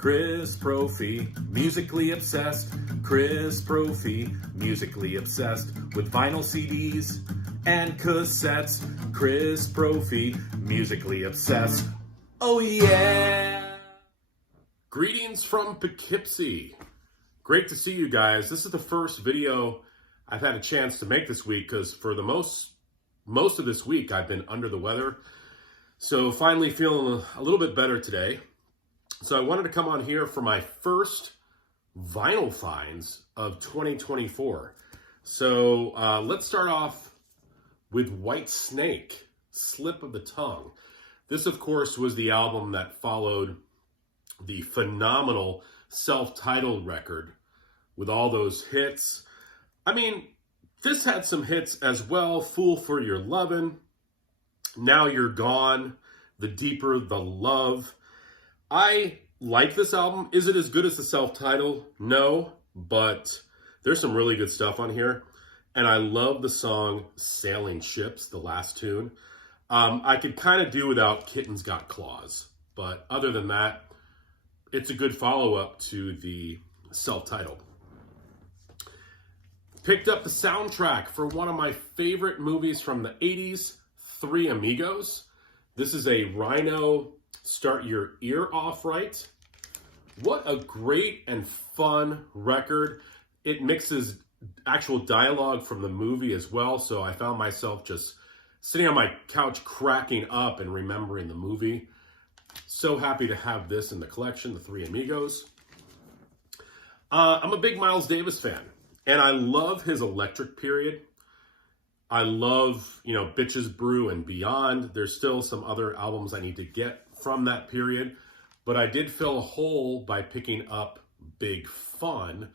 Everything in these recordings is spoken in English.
Chris Brophy, musically obsessed. Chris Brophy, musically obsessed with vinyl CDs and cassettes. Chris Brophy, musically obsessed. Oh yeah! Greetings from Poughkeepsie. Great to see you guys. This is the first video I've had a chance to make this week because for the most of this week I've been under the weather. So finally feeling a little bit better today. So I wanted to come on here for my first vinyl finds of 2024. So let's start off with Whitesnake, Slip of the Tongue. This, of course, was the album that followed the phenomenal self-titled record with all those hits. I mean, this had some hits as well. Fool for Your Lovin', Now You're Gone, The Deeper the Love. I like this album. Is it as good as the self-titled? No, but there's some really good stuff on here. And I love the song Sailing Ships, the last tune. I could kind of do without Kitten's Got Claws. But other than that, it's a good follow-up to the self-titled. Picked up the soundtrack for one of my favorite movies from the 80s, Three Amigos. This is a Rhino Start Your Ear Off Right. What a great and fun record. It mixes actual dialogue from the movie as well, so I found myself just sitting on my couch cracking up and remembering the movie. So happy to have this in the collection, the Three Amigos. I'm a big Miles Davis fan, and I love his electric period. I love, Bitches Brew and Beyond. There's still some other albums I need to get from that period, but I did fill a hole by picking up Big Fun.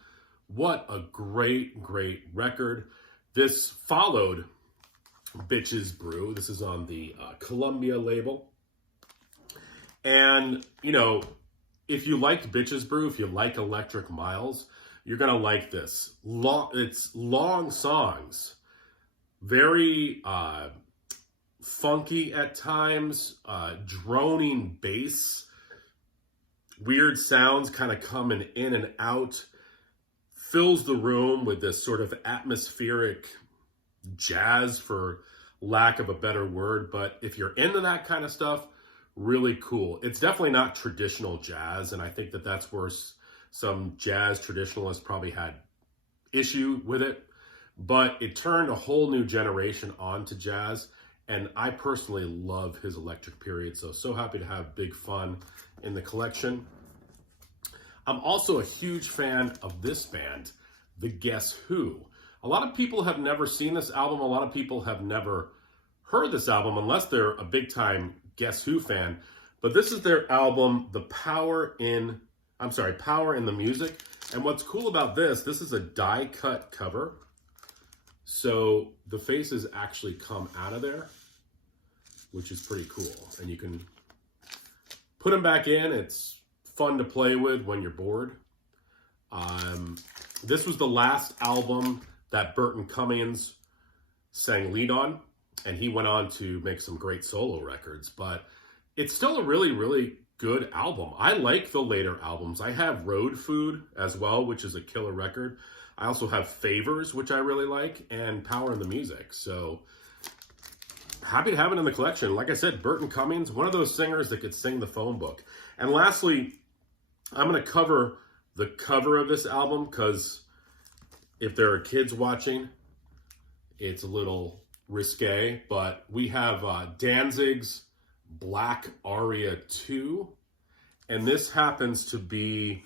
What a great, great record. This followed Bitches Brew. This is on the Columbia label. And, if you liked Bitches Brew, if you like Electric Miles, you're going to like this. It's long songs. Very funky at times, droning bass, weird sounds kind of coming in and out, fills the room with this sort of atmospheric jazz, for lack of a better word. But if you're into that kind of stuff, really cool. It's definitely not traditional jazz, and I think that that's where some jazz traditionalists probably had issue with it. But it turned a whole new generation on to jazz, and I personally love his electric period, so happy to have Big Fun in the collection. I'm also a huge fan of this band, The Guess Who. A lot of people have never seen this album. A lot of people have never heard this album unless they're a big-time Guess Who fan. But this is their album, Power in the Music. And what's cool about this is a die-cut cover. So the faces actually come out of there, which is pretty cool. And you can put them back in. It's fun to play with when you're bored. This was the last album that Burton Cummings sang lead on, and he went on to make some great solo records, but it's still a really, really good album. I like the later albums. I have Road Food as well, which is a killer record. I also have Favors, which I really like, and Power in the Music. So happy to have it in the collection. Like I said, Burton Cummings, one of those singers that could sing the phone book. And lastly, I'm going to cover the cover of this album because if there are kids watching, it's a little risque. But we have Danzig's Black Aria 2, and this happens to be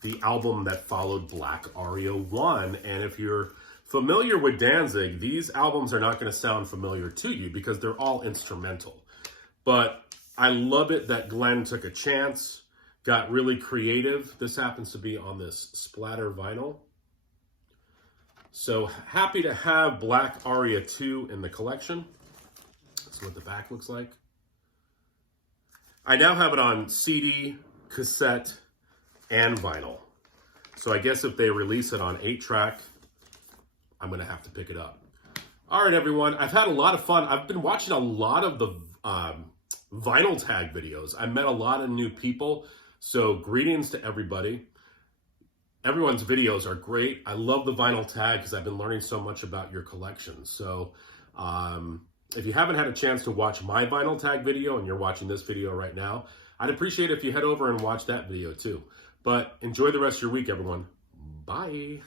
the album that followed Black Aria 1. And if you're familiar with Danzig, these albums are not going to sound familiar to you because they're all instrumental. But I love it that Glenn took a chance, got really creative. This happens to be on this splatter vinyl. So happy to have Black Aria 2 in the collection. That's what the back looks like. I now have it on CD, cassette, and vinyl. So I guess if they release it on 8-track, I'm going to have to pick it up. All right, everyone. I've had a lot of fun. I've been watching a lot of the vinyl tag videos. I met a lot of new people So greetings to everybody. Everyone's videos are great. I love the vinyl tag because I've been learning so much about your collection. So if you haven't had a chance to watch my vinyl tag video and you're watching this video right now, I'd appreciate it if you head over and watch that video too. But enjoy the rest of your week, everyone. Bye.